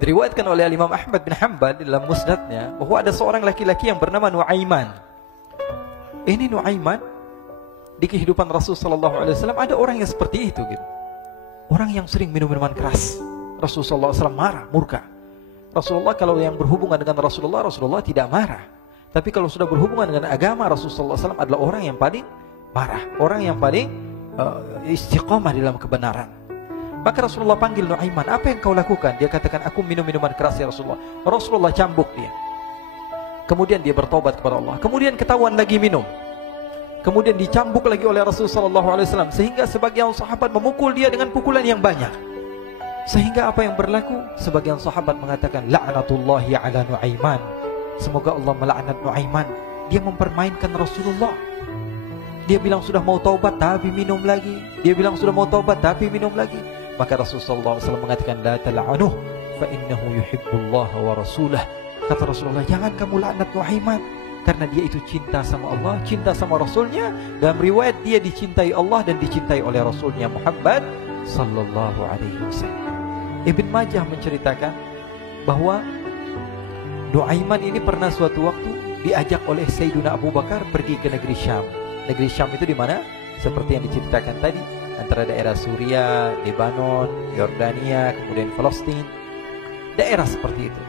Diriwayatkan oleh Imam Ahmad bin Hanbal dalam musnadnya bahwa ada seorang laki-laki yang bernama Nuaiman. Ini Nuaiman di kehidupan Rasul sallallahu alaihi wasallam ada orang yang seperti itu gitu. Orang yang sering minum minuman keras. Rasul sallallahu alaihi wasallam marah, murka. Rasulullah kalau yang berhubungan dengan Rasulullah tidak marah. Tapi kalau sudah berhubungan dengan agama, Rasul sallallahu alaihi wasallam adalah orang yang paling marah, orang yang paling istiqamah dalam kebenaran. Maka Rasulullah panggil Nuaiman, apa yang kau lakukan? Dia katakan, aku minum minuman keras ya Rasulullah. Rasulullah cambuk dia. Kemudian dia bertobat kepada Allah. Kemudian ketahuan lagi minum. Kemudian dicambuk lagi oleh Rasulullah SAW. Sehingga sebagian sahabat memukul dia dengan pukulan yang banyak. Sehingga apa yang berlaku? Sebagian sahabat mengatakan, la'natullahi ala Nuaiman. Semoga Allah melaknat Nuaiman. Dia mempermainkan Rasulullah. Dia bilang sudah mau taubat tapi minum lagi. Dia bilang sudah mau taubat tapi minum lagi. Maka Rasulullah SAW mengatakan, la tal'anuh fa innahu yuhibbullah wa rasulah. Kata Rasulullah, jangan kamu laknat Nuaiman, karena dia itu cinta sama Allah, cinta sama Rasulnya. Dalam riwayat dia dicintai Allah dan dicintai oleh Rasulnya Muhammad sallallahu alaihi wasallam. Ibn Majah menceritakan bahwa Nuaiman ini pernah suatu waktu diajak oleh Sayyidina Abu Bakar pergi ke negeri Syam. Negeri Syam itu di mana? Seperti yang diceritakan tadi, antara daerah Suriah, Lebanon, Yordania, kemudian Palestina. Daerah seperti itu.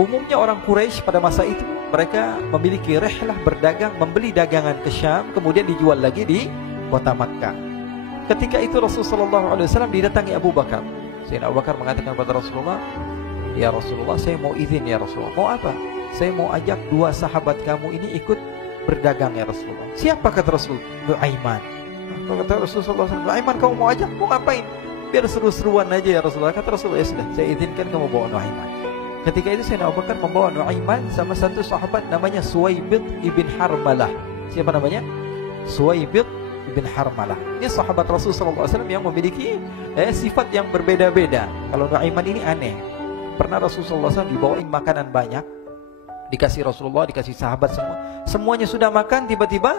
Umumnya orang Quraisy pada masa itu mereka memiliki rihlah berdagang, membeli dagangan ke Syam, kemudian dijual lagi di kota Makkah. Ketika itu Rasulullah SAW didatangi Abu Bakar. Sayyidina Abu Bakar mengatakan kepada Rasulullah, ya Rasulullah, saya mau izin ya Rasulullah. Mau apa? Saya mau ajak dua sahabat kamu ini ikut berdagang ya Rasulullah. Siapa kata Rasul? Nuaiman. Kata Rasulullah SAW, Nuaiman kamu mau ajak? Mau ngapain? Biar seru-seruan aja ya Rasulullah. Kata Rasulullah, ya sudah, saya izinkan kamu bawa Nuaiman. Ketika itu Sayyidina Abu Bakar membawa Nuaiman sama satu sahabat namanya Suwaibid ibn Harmalah. Siapa namanya? Suwaibid ibn Harmalah. Ini sahabat Rasulullah SAW yang memiliki sifat yang berbeda-beda. Kalau Nuaiman ini aneh. Pernah Rasulullah SAW dibawain makanan banyak, dikasih Rasulullah, dikasih sahabat semua. Semuanya sudah makan, tiba-tiba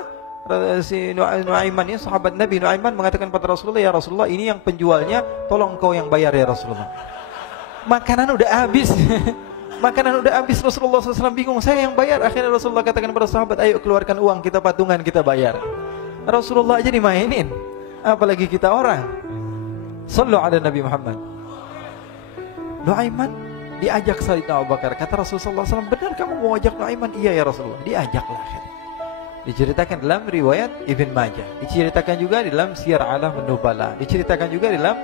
si Nuaiman ini, sahabat Nabi Nuaiman mengatakan kepada Rasulullah, ya Rasulullah, ini yang penjualnya, tolong kau yang bayar ya Rasulullah. Makanan udah habis. Makanan udah habis, Rasulullah SAW bingung, saya yang bayar. Akhirnya Rasulullah katakan kepada sahabat, ayo keluarkan uang, kita patungan, kita bayar. Rasulullah aja dimainin, apalagi kita orang. Sallu ala Nabi Muhammad. Nuaiman diajak Sayyidina Abu Bakar. Kata Rasulullah SAW, benar kamu mau ajak Nuaiman? Iya ya Rasulullah. Diajaklah akhirnya. Diceritakan dalam riwayat Ibn Majah, diceritakan juga di dalam Siyar A'lam Nubala, diceritakan juga di dalam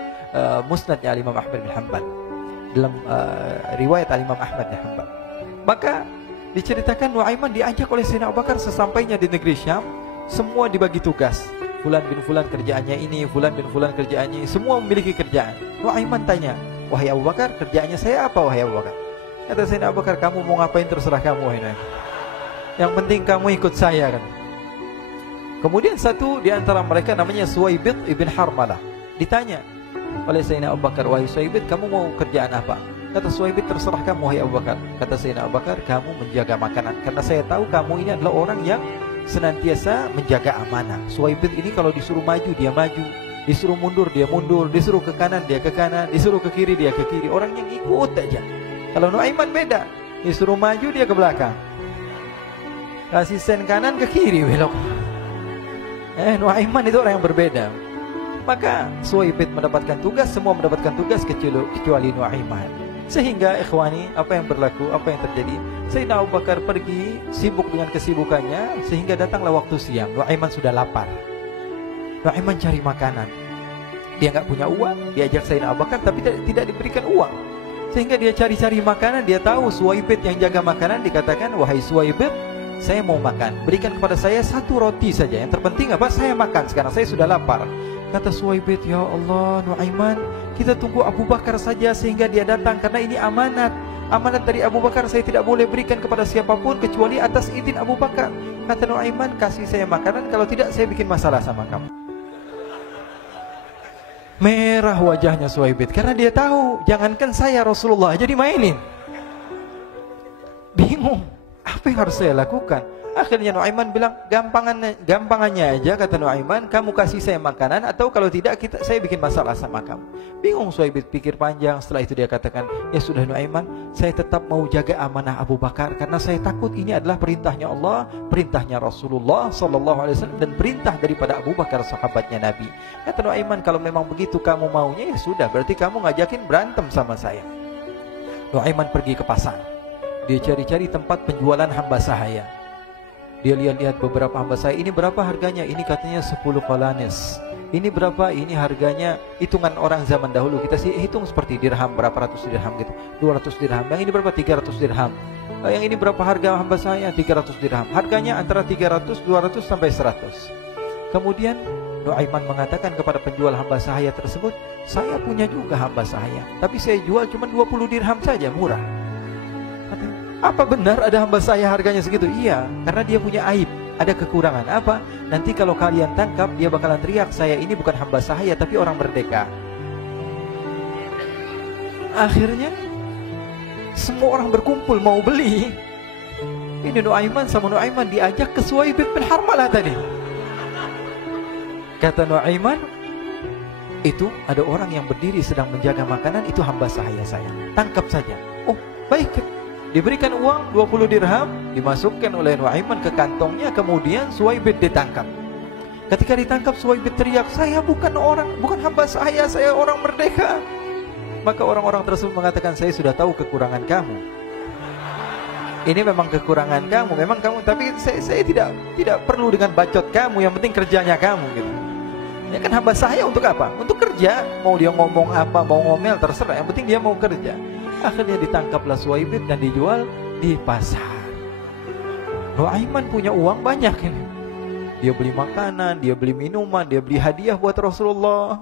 Musnadnya Imam Ahmad bin Hanbal, dalam riwayat Imam Ahmad bin Hanbal. Maka diceritakan Nuaiman diajak oleh Sayyidina Abu Bakar. Sesampainya di negeri Syam, semua dibagi tugas. Fulan bin Fulan kerjaannya ini, Fulan bin Fulan kerjaannya ini, semua memiliki kerjaan. Nuaiman tanya, wahai Abu Bakar, kerjaannya saya apa wahai Abu Bakar? Kata Sayyidina Abu Bakar, kamu mau ngapain terserah kamu wahai Nuaiman. Yang penting kamu ikut saya kan. Kemudian satu di antara mereka namanya Suwaibid ibn Harmalah ditanya oleh Sayyidina Abu Bakar, wahai Suwaibid, kamu mau kerjaan apa? Kata Suwaibid, terserah kamu wahai Abu Bakar. Kata Sayyidina Abu Bakar, kamu menjaga makanan, karena saya tahu kamu ini adalah orang yang senantiasa menjaga amanah. Suwaibid ini kalau disuruh maju dia maju, disuruh mundur dia mundur, disuruh ke kanan dia ke kanan, disuruh ke kiri dia ke kiri. Orang yang ikut aja. Kalau Nuaiman beda, disuruh maju dia ke belakang, kasih sen kanan ke kiri belok. Nuaiman itu orang yang berbeda. Maka Suwaibid mendapatkan tugas, semua mendapatkan tugas kecuali Nuaiman. Sehingga ikhwani, apa yang berlaku, apa yang terjadi? Sayyidina Abu Bakar pergi sibuk dengan kesibukannya, sehingga datanglah waktu siang. Nuaiman sudah lapar. Nuaiman cari makanan. Dia nggak punya uang, diajak Sayyidina Abu Bakar tapi tidak diberikan uang. Sehingga dia cari-cari makanan. Dia tahu Suwaibid yang jaga makanan, dikatakan, wahai Suwaibid, saya mau makan, berikan kepada saya satu roti saja. Yang terpenting apa? Saya makan sekarang, saya sudah lapar. Kata Suwaibid, ya Allah Nuaiman, kita tunggu Abu Bakar saja sehingga dia datang, karena ini amanat. Amanat dari Abu Bakar, saya tidak boleh berikan kepada siapapun kecuali atas izin Abu Bakar. Kata Nuaiman, kasih saya makanan, kalau tidak saya bikin masalah sama kamu. Merah wajahnya Suwaibid, karena dia tahu, jangankan saya, Rasulullah aja dimainin. Bingung, apa yang harus saya lakukan? Akhirnya Nuaiman bilang, gampangannya aja, kata Nuaiman, kamu kasih saya makanan, atau kalau tidak saya bikin masalah sama kamu. Bingung Suhaib pikir panjang. Setelah itu dia katakan, ya sudah Nuaiman, saya tetap mau jaga amanah Abu Bakar, karena saya takut ini adalah perintahnya Allah, perintahnya Rasulullah SAW, dan perintah daripada Abu Bakar sahabatnya Nabi. Kata Nuaiman, kalau memang begitu kamu maunya, ya sudah, berarti kamu ngajakin berantem sama saya. Nuaiman pergi ke pasar. Dia cari-cari tempat penjualan hamba sahaya. Dia lihat-lihat beberapa hamba sahaya. Ini berapa harganya? Ini katanya 10 qalanes. Ini berapa? Ini harganya, hitungan orang zaman dahulu. Kita sih hitung seperti dirham, berapa ratus dirham gitu. 200 dirham. Yang ini berapa? 300 dirham. Yang ini berapa harga hamba sahaya? 300 dirham. Harganya antara 300, 200 sampai 100. Kemudian Nuaiman mengatakan kepada penjual hamba sahaya tersebut, saya punya juga hamba sahaya, tapi saya jual cuma 20 dirham saja, murah. Apa benar ada hamba saya harganya segitu? Iya, karena dia punya aib, ada kekurangan. Apa? Nanti kalau kalian tangkap, dia bakalan teriak, saya ini bukan hamba sahaya tapi orang merdeka. Akhirnya semua orang berkumpul mau beli. Ini Nuaiman sama Nuaiman diajak ke Suhaib bin Harmalah tadi. Kata Nuaiman, itu ada orang yang berdiri sedang menjaga makanan, itu hamba sahaya saya, tangkap saja. Oh baik. Diberikan uang 20 dirham, dimasukkan oleh Nuaiman ke kantongnya, kemudian Suhaib ditangkap. Ketika ditangkap, Suhaib teriak, saya bukan hamba saya orang merdeka. Maka orang-orang tersebut mengatakan, saya sudah tahu kekurangan kamu. Ini memang kekurangan kamu, memang kamu, tapi saya tidak perlu dengan bacot kamu, yang penting kerjanya kamu gitu. Ya kan hamba saya untuk apa? Untuk kerja. Mau dia ngomong apa, mau ngomel terserah, yang penting dia mau kerja. Akhirnya ditangkaplah Suhaib dan dijual di pasar. Nuaiman punya uang banyak ini. Dia beli makanan, dia beli minuman, dia beli hadiah buat Rasulullah.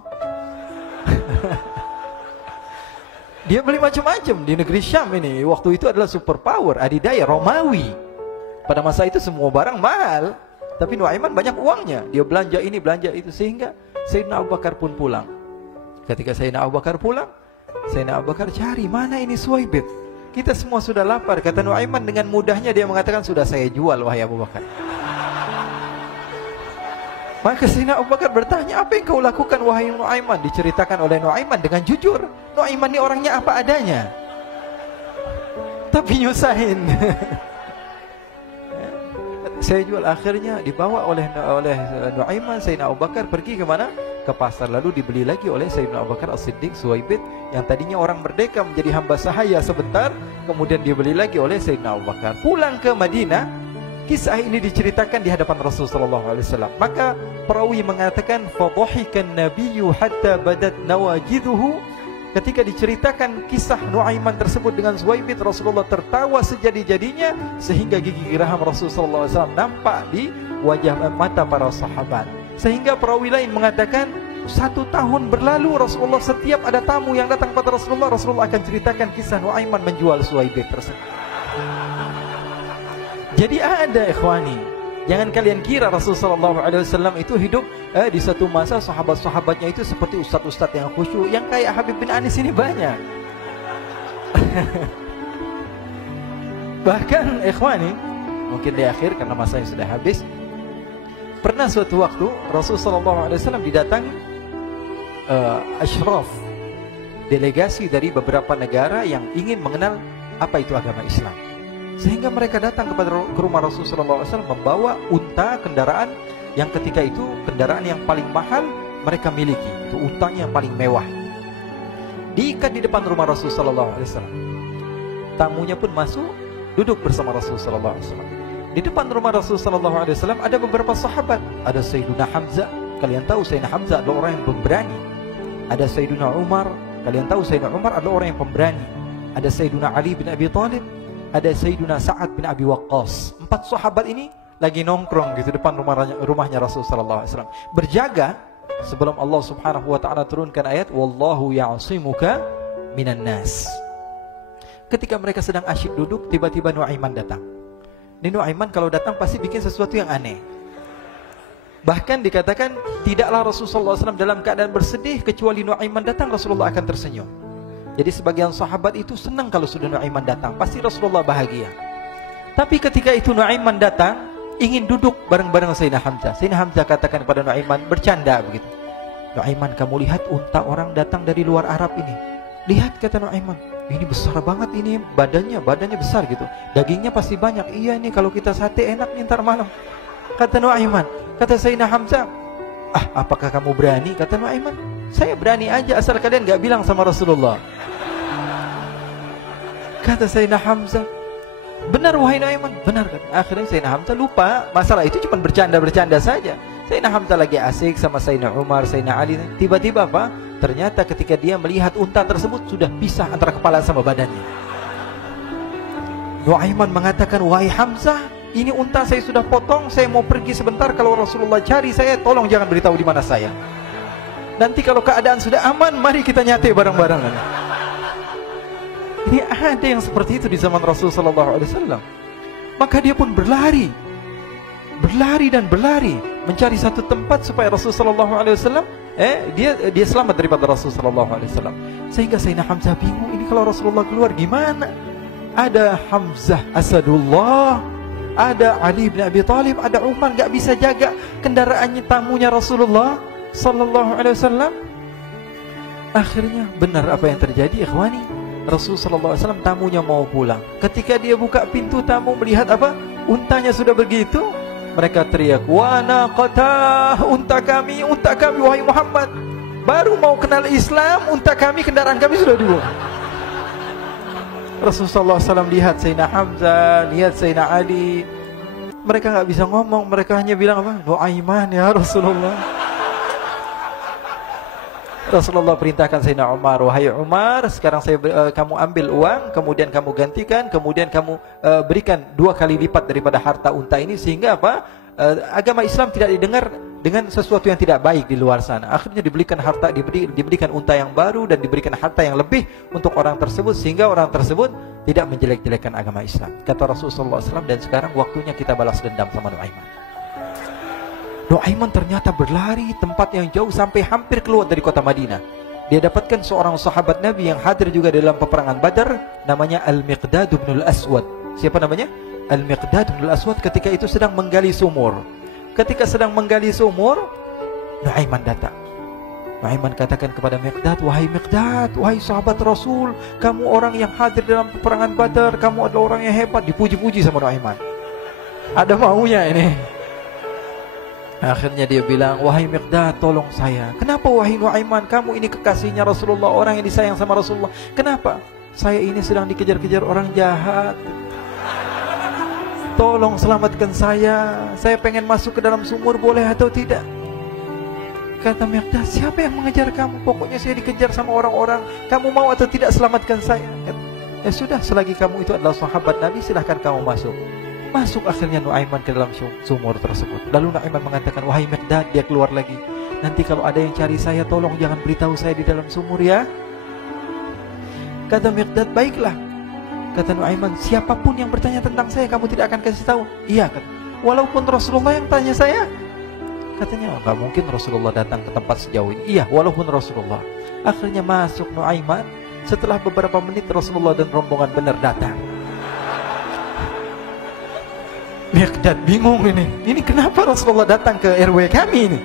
Dia beli macam-macam di negeri Syam ini. Waktu itu adalah superpower, adidaya Romawi. Pada masa itu semua barang mahal, tapi Nuaiman banyak uangnya. Dia belanja ini, belanja itu, sehingga Sayyidina Abu Bakar pun pulang. Ketika Sayyidina Abu Bakar pulang, Sayyidina Abu Bakar cari, mana ini Suhaib? Kita semua sudah lapar. Kata Nuaiman dengan mudahnya dia mengatakan, sudah saya jual wahai Abu Bakar. Maka Sayyidina Abu Bakar bertanya, apa yang kau lakukan wahai Nuaiman? Diceritakan oleh Nuaiman dengan jujur. Nuaiman ini orangnya apa adanya, tapi nyusahin. Saya jual. Akhirnya dibawa oleh Nuaiman, Sayyidina Abu Bakar pergi ke mana? Ke pasar. Lalu dibeli lagi oleh Sayyidina Abu Bakar As-Siddiq Suhaib, yang tadinya orang merdeka menjadi hamba sahaya sebentar, kemudian dibeli lagi oleh Sayyidina Abu Bakar. Pulang ke Madinah, kisah ini diceritakan di hadapan Rasulullah SAW. Maka perawi mengatakan, fadhahikan nabiyyu hatta badat nawajiduhu. Ketika diceritakan kisah Nuaiman tersebut dengan Suhaib, Rasulullah tertawa sejadi-jadinya, sehingga gigi geraham Rasulullah SAW nampak di wajah mata para sahabat. Sehingga perawi lain mengatakan, 1 tahun berlalu Rasulullah, setiap ada tamu yang datang pada Rasulullah akan ceritakan kisah Nuaiman menjual Suhaib tersebut. Jadi ada ikhwani, jangan kalian kira Rasulullah SAW itu hidup di satu masa sahabat-sahabatnya itu seperti ustadz-ustadz yang khusyuk, yang kayak Habib bin Anis ini banyak. Bahkan ikhwani, mungkin di akhir karena masanya sudah habis, pernah suatu waktu Rasulullah SAW didatangi asyraf, delegasi dari beberapa negara yang ingin mengenal apa itu agama Islam. Sehingga mereka datang ke rumah Rasulullah SAW membawa unta, kendaraan yang ketika itu kendaraan yang paling mahal mereka miliki. Itu untanya yang paling mewah. Diikat di depan rumah Rasulullah SAW. Tamunya pun masuk, duduk bersama Rasulullah SAW. Di depan rumah Rasulullah SAW ada beberapa sahabat. Ada Sayyiduna Hamzah. Kalian tahu Sayyidina Hamzah adalah orang yang pemberani. Ada Sayyiduna Umar. Kalian tahu Sayyidina Umar adalah orang yang pemberani. Ada Sayyiduna Ali bin Abi Thalib. Ada Sayyiduna Sa'ad bin Abi Waqqas. 4 sahabat ini lagi nongkrong gitu depan rumahnya Rasulullah SAW, berjaga sebelum Allah Subhanahu wa taala turunkan ayat wallahu ya'simuka minan nas. Ketika mereka sedang asyik duduk, tiba-tiba Nuaiman datang. Ini Nuaiman kalau datang pasti bikin sesuatu yang aneh. Bahkan dikatakan tidaklah Rasulullah SAW dalam keadaan bersedih, kecuali Nuaiman datang Rasulullah akan tersenyum. Jadi sebagian sahabat itu senang kalau sudah Nuaiman datang, pasti Rasulullah bahagia. Tapi ketika itu Nuaiman datang, ingin duduk bareng-bareng Sayyidina Hamzah. Sayyidina Hamzah katakan kepada Nuaiman, bercanda begitu. Nuaiman, kamu lihat unta orang datang dari luar Arab ini. Lihat, kata Nuaiman, ini besar banget ini, badannya besar gitu. Dagingnya pasti banyak. Iya, ini kalau kita sate enak nih ntar malam. Kata Nuaiman. Kata Sayyidina Hamzah, apakah kamu berani? Kata Nuaiman, saya berani aja asal kalian gak bilang sama Rasulullah. Kata Sayyidina Hamzah, benar wahai Nuaiman, benar kan? Akhirnya Sayyidina Hamzah lupa masalah itu, cuma bercanda-bercanda saja. Sayyidina Hamzah lagi asik sama Sayyidina Umar, Sayyidina Ali. Tiba-tiba apa? Ternyata ketika dia melihat unta tersebut sudah pisah antara kepala sama badannya. Nuaiman mengatakan, wahai Hamzah, ini unta saya sudah potong, saya mau pergi sebentar. Kalau Rasulullah cari saya, tolong jangan beritahu di mana saya. Nanti kalau keadaan sudah aman, mari kita nyate bareng-bareng. Ini ada yang seperti itu di zaman Rasulullah SAW. Maka dia pun berlari dan berlari mencari satu tempat supaya Rasulullah SAW dia selamat daripada Rasulullah SAW. Sehingga Sayyidina Hamzah bingung, ini kalau Rasulullah keluar gimana? Ada Hamzah Asadullah, ada Ali bin Abi Thalib, ada Umar, gak bisa jaga kendaraannya, tamunya Rasulullah SAW. Akhirnya benar apa yang terjadi, ikhwani. Rasulullah SAW tamunya mau pulang. Ketika dia buka pintu tamu, melihat apa? Untanya sudah begitu. Mereka teriak, wa naqatah, unta kami wahai Muhammad. Baru mau kenal Islam, unta kami, kendaraan kami sudah dibuang. Rasulullah SAW lihat Sayyidina Hamzah, lihat Sayyidina Ali. Mereka gak bisa ngomong, mereka hanya bilang apa? Nuaiman ya Rasulullah. Rasulullah perintahkan Sayyidina Umar, wahai Umar, sekarang kamu ambil uang, kemudian kamu gantikan, kemudian kamu berikan 2 kali lipat daripada harta unta ini, sehingga apa? Agama Islam tidak didengar dengan sesuatu yang tidak baik di luar sana. Akhirnya diberikan harta, diberikan unta yang baru dan diberikan harta yang lebih untuk orang tersebut, sehingga orang tersebut tidak menjelek-jelekan agama Islam. Kata Rasulullah SAW, dan sekarang waktunya kita balas dendam sama Nuaiman. Nuaiman ternyata berlari tempat yang jauh sampai hampir keluar dari kota Madinah. Dia dapatkan seorang sahabat Nabi yang hadir juga dalam peperangan Badar, namanya Al-Miqdad bin Al-Aswad. Siapa namanya? Al-Miqdad bin Al-Aswad ketika itu sedang menggali sumur. Ketika sedang menggali sumur, Nuaiman datang. Nuaiman katakan kepada Miqdad, wahai Miqdad, wahai sahabat Rasul, kamu orang yang hadir dalam peperangan Badar, kamu adalah orang yang hebat. Dipuji-puji sama Nuaiman. Ada maunya ini. Akhirnya dia bilang, wahai Miqdad, tolong saya. Kenapa wahai Nuaiman? Kamu ini kekasihnya Rasulullah, orang yang disayang sama Rasulullah. Kenapa? Saya ini sedang dikejar-kejar orang jahat. Tolong selamatkan saya. Saya pengen masuk ke dalam sumur, boleh atau tidak? Kata Miqdad, siapa yang mengejar kamu? Pokoknya saya dikejar sama orang-orang. Kamu mau atau tidak selamatkan saya? Ya sudah, selagi kamu itu adalah sahabat Nabi, silahkan kamu masuk. Masuk akhirnya Nuaiman ke dalam sumur tersebut. Lalu Nuaiman mengatakan, wahai Miqdad, dia keluar lagi. Nanti kalau ada yang cari saya, tolong jangan beritahu saya di dalam sumur ya. Kata Miqdad, baiklah. Kata Nuaiman, siapapun yang bertanya tentang saya, kamu tidak akan kasih tahu. Iya, kata. Walaupun Rasulullah yang tanya saya. Katanya, enggak mungkin Rasulullah datang ke tempat sejauh ini. Iya, walaupun Rasulullah. Akhirnya masuk Nuaiman. Setelah beberapa menit, Rasulullah dan rombongan benar datang. Miqdad bingung ini. Ini kenapa Rasulullah datang ke RW kami ini?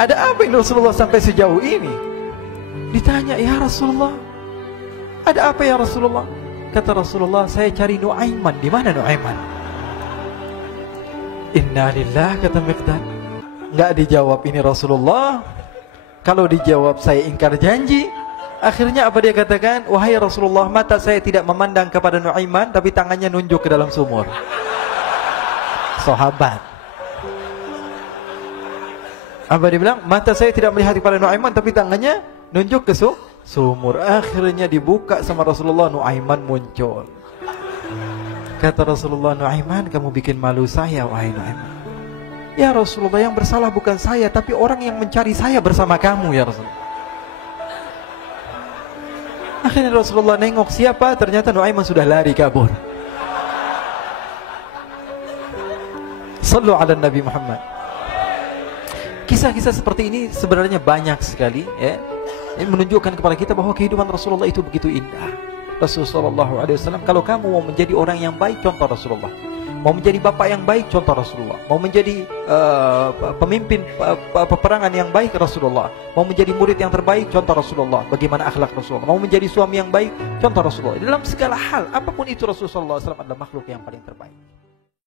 Ada apa ini Rasulullah sampai sejauh ini? Ditanya, ya Rasulullah, ada apa ya Rasulullah? Kata Rasulullah, saya cari Nuaiman. Di mana Nuaiman? Innalillah, kata Miqdad. Nggak dijawab ini Rasulullah. Kalau dijawab saya ingkar janji. Akhirnya apa dia katakan? Wahai Rasulullah, mata saya tidak memandang kepada Nuaiman, tapi tangannya nunjuk ke dalam sumur. Sahabat. Apa dia bilang? Mata saya tidak melihat kepada Nuaiman, tapi tangannya nunjuk ke sumur. Akhirnya dibuka sama Rasulullah, Nuaiman muncul. Kata Rasulullah, Nuaiman, kamu bikin malu saya, wahai Nuaiman. Ya Rasulullah, yang bersalah bukan saya, tapi orang yang mencari saya bersama kamu, ya Rasulullah. Akhirnya Rasulullah nengok, siapa? Ternyata Nuaiman sudah lari kabur. Sallu ala Nabi Muhammad. Kisah-kisah seperti ini sebenarnya banyak sekali, ya. Ini menunjukkan kepada kita bahwa kehidupan Rasulullah itu begitu indah. Rasulullah SAW, kalau kamu mau menjadi orang yang baik, contoh Rasulullah. Mau menjadi bapak yang baik, contoh Rasulullah. Mau menjadi pemimpin peperangan yang baik, Rasulullah. Mau menjadi murid yang terbaik, contoh Rasulullah. Bagaimana akhlak Rasulullah. Mau menjadi suami yang baik, contoh Rasulullah. Dalam segala hal, apapun itu Rasulullah SAW adalah makhluk yang paling terbaik.